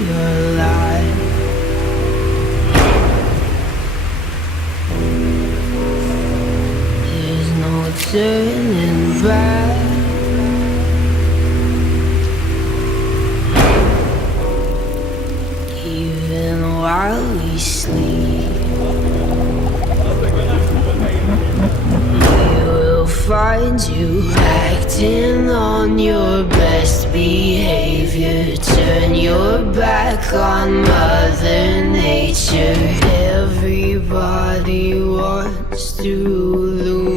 your life. There's no turning back. Even while we sleep, we will find you acting on your best behavior. Turn your back on Mother Nature. Everybody wants to lose.